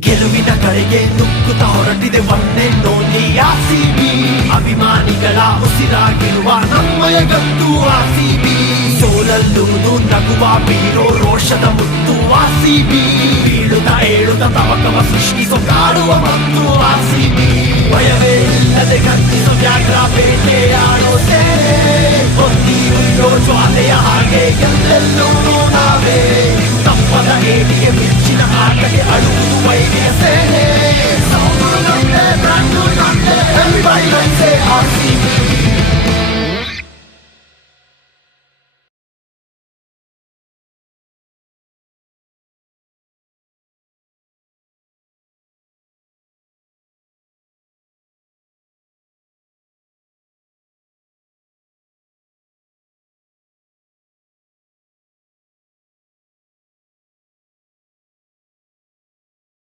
ಗೆಲುವಿನ ಕಡೆಗೆ ನುಗ್ಗುತ್ತಾ ಹೊರಟಿದೆ ಒಂದೆನ್ನೋ ಆರ್ಸಿಬಿ. ಅಭಿಮಾನಿಗಳ ಉಸಿರಾಗಿರುವ ನಮ್ಮಯ ಗತ್ತು ಆರ್ಸಿಬಿ. ಸೋಲಲ್ಲೂ ನಗುವ ಬೀರೋ ರೋಷದ ಮುತ್ತು ಆರ್ಸಿಬಿ. ಬೀಳುತ್ತ ಏಳುತ್ತ ತವಕವ ಸೃಷ್ಟಿಸೋ ಕಾಡುವ ಮತ್ತು ಆರ್ಸಿಬಿ. ಭಯವೇ ಇಲ್ಲದೆ ಕತ್ತಿಸೋ ವ್ಯಾಘ್ರ ಬೇಟೆಯಾಡೋ ಸೇನೆ. ಹೊತ್ತಿಯುಳ್ಳೋ ಜ್ವಾಲೆಯ ಹಾಗೆ ಎಲ್ಲೆಲ್ಲೂ ನಾವೇ. ತಪ್ಪದ ಏಟಿಗೆ ಮಿಂಚಿನ ಆಟಕ್ಕೆ ಅಳುವುದು